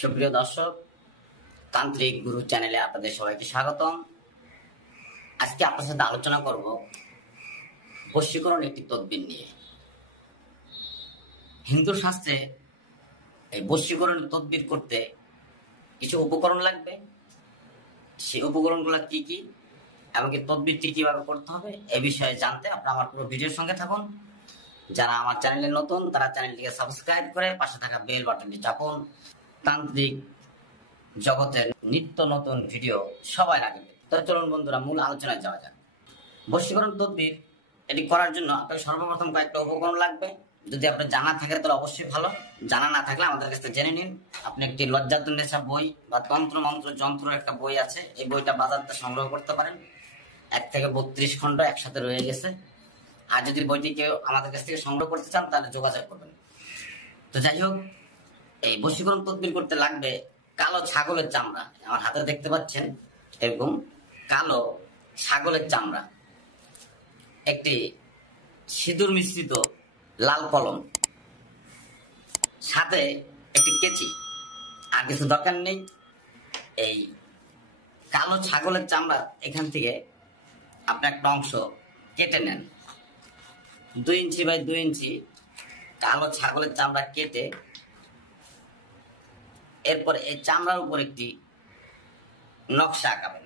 সুপ্রিয় দর্শক, তান্ত্রিক গুরু চ্যানেলে আপনাদের সবাইকে স্বাগতম। আজকে আপনার সাথে আলোচনা করব বশীকরণ একটি তদবির নিয়ে। হিন্দু শাস্ত্রে এই বশীকরণ তদবির করতে কিছু উপকরণ লাগবে। সেই উপকরণগুলো কি কি এবং এই তদবিরটি কিভাবে করতে হবে এ বিষয়ে জানতে আপনারা আমার পুরো ভিডিওর সঙ্গে থাকুন। যারা আমার চ্যানেলে নতুন তারা চ্যানেলটিকে সাবস্ক্রাইব করে পাশে থাকা বেল বাটনটি চাপুন। তান্ত্রিক জগতের নিত্য নতুন ভিডিও সবাই আগে পেতে। তো চলুন বন্ধুরা, মূল আলোচনায় যাওয়া যাক। বশীকরণ তদবির এটি করার জন্য আপনাকে সর্বপ্রথম কয়েকটা উপকরণ লাগবে। যদি আপনার জানা থাকে তাহলে অবশ্যই ভালো, জানা না থাকলে আমাদের কাছে জেনে নিন। আপনি একটি লজ্জাতুন্নেসা বই বা তন্ত্র মন্ত্র যন্ত্র একটা বই আছে, এই বইটা বাজারতে সংগ্রহ করতে পারেন। 1 থেকে 32 খণ্ড একসাথে রয়ে গেছে। আর যদি বইটি কেউ আমাদের কাছ থেকে সংগ্রহ করতে চান তাহলে যোগাযোগ করবেন। তো যাই হোক, এই বশীকরণ তদবির করতে লাগবে কালো ছাগলের চামড়া। আমার হাতে দেখতে পাচ্ছেন এরকম কালো ছাগলের চামড়া, একটি সিঁদুর মিশ্রিত লাল কলম, সাথে একটি কেচি। আর কিছু দরকার নেই। এই কালো ছাগলের চামড়া এখান থেকে আপনি একটা অংশ কেটে নেন। 2 ইঞ্চি বাই 2 ইঞ্চি কালো ছাগলের চামড়া কেটে এরপরে এই চামড়ার উপর একটি নকশা আঁকাবেন।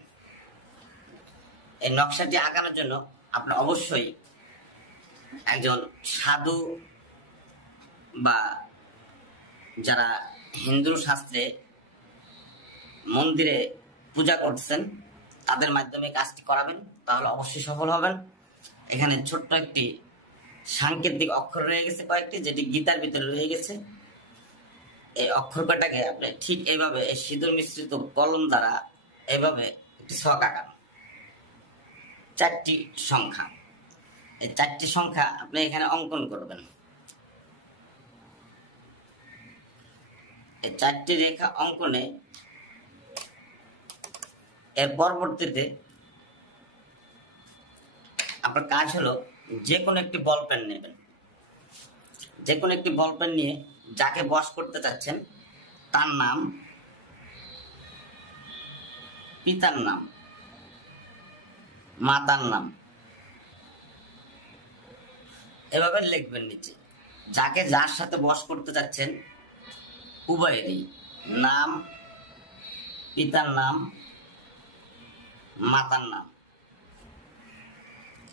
এই নকশাটি আঁকানোর জন্য আপনি অবশ্যই একজন সাধু বা যারা হিন্দু শাস্ত্রে মন্দিরে পূজা করছেন তাদের মাধ্যমে কাজটি করাবেন, তাহলে অবশ্যই সফল হবেন। এখানে ছোট্ট একটি সাংকেতিক অক্ষর রয়ে গেছে কয়েকটি, যেটি গীতার ভিতরে রয়ে গেছে। এই অক্ষর কয়টাকে আপনি ঠিক এইভাবে এই সিঁদুর মিশ্রিত কলম দ্বারা এইভাবে একটি ছক আঁকান। 4টি সংখ্যা, এই 4টি সংখ্যা আপনি এখানে অঙ্কন করবেন। এই 4টি রেখা অঙ্কনে এর পরবর্তীতে আপনার কাজ হলো যে কোনো একটি বল পেন নেবেন। যে কোনো একটি বল পেন নিয়ে যাকে বশ করতে চাচ্ছেন তার নাম, পিতার নাম, মাতার নাম এভাবে লিখবেন নিচে। যাকে যার সাথে বশ করতে চাচ্ছেন উভয়েরই নাম, পিতার নাম, মাতার নাম,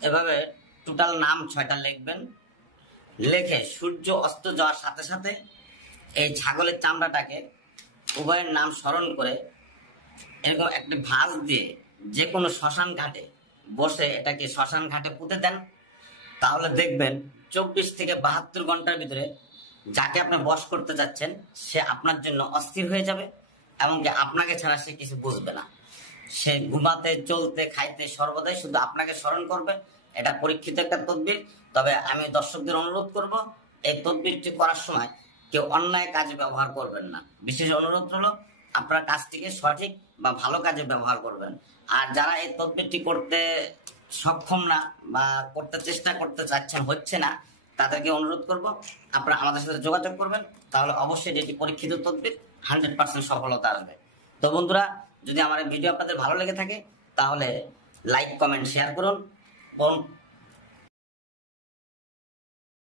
এভাবে টোটাল নাম 6টা লিখবেন। লিখে সূর্য অস্ত যাওয়ার সাথে সাথে এই ছাগলের চামড়াটাকে উভয়ের নাম স্মরণ করে এরকম একটি ভাঁজ দিয়ে যে কোনো শ্মশান ঘাটে বসে এটাকে শ্মশান ঘাটে পুঁতে দেন। তাহলে দেখবেন 24 থেকে 72 ঘন্টার ভিতরে যাকে আপনি বশ করতে যাচ্ছেন সে আপনার জন্য অস্থির হয়ে যাবে এবং আপনাকে ছাড়া সে কিছু বুঝবে না। সে ঘুমাতে, চলতে, খাইতে সর্বদাই শুধু আপনাকে স্মরণ করবে। এটা পরীক্ষিত একটা তদবির। তবে আমি দর্শকদের অনুরোধ করব, এই তদবিরটি করার সময় কেউ অন্যায় কাজে ব্যবহার করবেন না। বিশেষ অনুরোধ হলো আপনারা কাজটিকে সঠিক বা ভালো কাজে ব্যবহার করবেন। আর যারা এই তদবিরটি করতে সক্ষম না বা করতে চেষ্টা করতে চাচ্ছেন, হচ্ছে না, তাদেরকে অনুরোধ করব আপনারা আমাদের সাথে যোগাযোগ করবেন। তাহলে অবশ্যই এটি পরীক্ষিত তদবির, 100% সফলতা আসবে। তো বন্ধুরা, যদি আমার এই ভিডিও আপনাদের ভালো লেগে থাকে তাহলে লাইক, কমেন্ট, শেয়ার করুন।